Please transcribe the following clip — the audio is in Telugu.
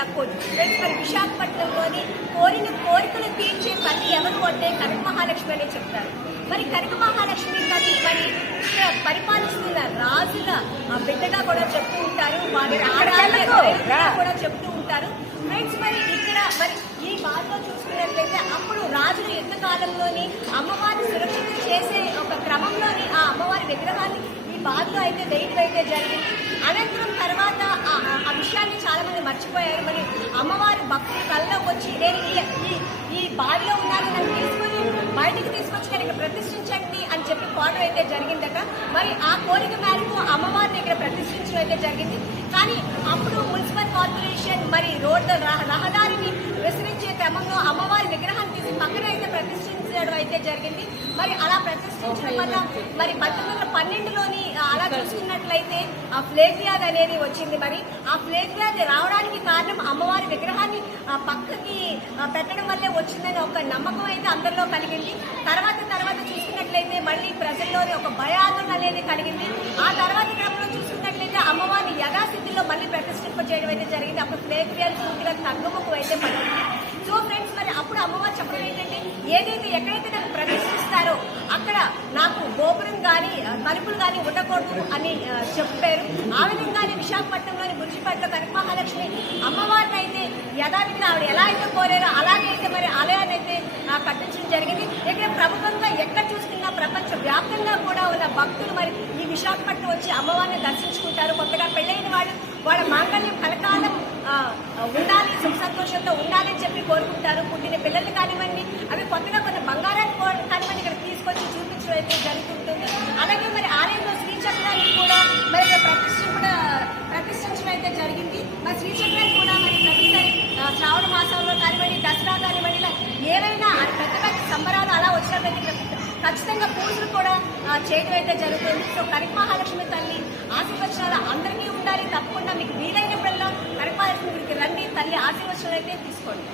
లక్కోజు. ఫ్రెండ్స్, మరి విశాఖపట్నంలోని కోరిన కోరికలు తీర్చే తల్లి ఎవరు అంటే కనక మహాలక్ష్మి అనే చెప్తారు. మరి కనక మహాలక్ష్మి తల్లి మరి ఇక్కడ పరిపాలిస్తున్న రాజుల బిడ్డగా కూడా చెప్తూ ఉంటారు, వారి ఆరాధన కూడా చెప్తూ ఉంటారు. ఫ్రెండ్స్, మరి ఇక్కడ మరి ఈ బాధలో చూసుకున్నట్లయితే అప్పుడు రాజుల యుద్ధ కాలంలోని అమ్మవారిని సురక్షితం చేసే ఒక క్రమంలోని ఆ అమ్మవారి విగ్రహాన్ని ఈ బాధలో అయితే వేయడం అయితే జరిగింది. అనంతరం తర్వాత ఆ విషయాన్ని చాలా మంది మర్చిపోయారు. మరి అమ్మవారి భక్తులు కళ్ళలో వచ్చి నేను ఈ బాధలో ఉన్నాను, నన్ను తీసుకుని బయటికి తీసుకొచ్చి ఇక్కడ ప్రతిష్ఠించండి అని చెప్పి కోరడం అయితే జరిగిందట. మరి ఆ కోరిక మేరకు అమ్మవారిని ఇక్కడ ప్రతిష్ఠించడం అయితే జరిగింది. కానీ అప్పుడు మున్సిపల్ కార్పొరేషన్ మరి రహదారిని విస్తరించే క్రమంలో అమ్మవారి విగ్రహాన్ని తీసి పక్కన అయితే ప్రతిష్ఠించడం అయితే జరిగింది. మరి అలా ప్రతిష్ఠించడం వల్ల మరి 1912లోని అలా చూసుకున్నట్లయితే ఆ ప్లేగ్ వ్యాధి అనేది వచ్చింది. మరి ఆ ప్లేగ్ వ్యాధి రావడానికి కారణం అమ్మవారి విగ్రహాన్ని పక్కకి పెట్టడం వల్లే వచ్చిందని ఒక నమ్మకం అయితే అందరిలో కలిగింది. తర్వాత చూసుకున్నట్లయితే మళ్ళీ ప్రజల్లోని ఒక భయాందోళన అనేది కలిగింది. ఆ తర్వాత క్రమంలో చూసుకున్నట్లయితే అమ్మవారిని యథాస్థితిలో మళ్ళీ ప్రతిష్ఠింప చేయడం అయితే జరిగింది. అప్పుడు ప్లేగ్ వ్యాధి పూర్తిగా తగ్గుముఖం అయితే పడింది. సో ఫ్రెండ్స్, మరి అప్పుడు అమ్మవారు చెప్పడం ఏంటంటే ఎక్కడైతే నాకు ప్రతిష్ఠిస్తారో అక్కడ నాకు గోపురం కానీ తలుపులు కానీ ఉండకూడదు అని చెప్పారు. ఆ విధంగానే విశాఖపట్నంలోని బుర్జిపేటలో కనక మహాలక్ష్మి అమ్మవారిని అయితే యథావిధిగా ఆవిడ ఎలా అయితే కోరారో అలాగే అయితే మరి ఆలయాన్ని అయితే కట్టించడం జరిగింది. ఇక్కడ ప్రభుత్వంగా ఎక్కడ చూసుకున్నా ప్రపంచ వ్యాప్తంగా కూడా ఉన్న భక్తులు మరి ఈ విశాఖపట్నం వచ్చి అమ్మవారిని దర్శించుకుంటారు. కొత్తగా పెళ్ళైన వాళ్ళు వాళ్ళ మాంగళ్యం కలకాలం ఉండాలి, సుఖ సంతోషంతో ఉండాలని చెప్పి కోరుకుంటారు. పుట్టిన పిల్లలు కానివ్వండి, అవి కొత్తగా కొన్ని బంగారాన్ని కానివ్వండి ఇక్కడ తీసుకొచ్చి చూపించడం అయితే జరుగుతుంటుంది. అలాగే మరి ఆలయంలో శ్రీచక్రాన్ని కూడా మరి ప్రతిష్ఠించడం అయితే జరిగింది. మరి శ్రీచక్రాన్ని కూడా మరి ప్రతిసారి శ్రావణ మాసంలో కానివ్వండి, దసరా కానివ్వండి, ఇలా ఏవైనా పెద్ద పెద్ద సంబరాలు అలా వచ్చినట్లయితే ఖచ్చితంగా పూజలు కూడా చేయడం అయితే జరుగుతుంది. సో కనక మహాలక్ష్మి తల్లి ఆశీర్వచనాలు అందరికీ ఉండాలి. తప్పకుండా మీకు వీలైనప్పుడల్లా కనక మహాలక్ష్మి గురికి రండి, తల్లి ఆశీర్వచనాలు అయితే తీసుకోండి.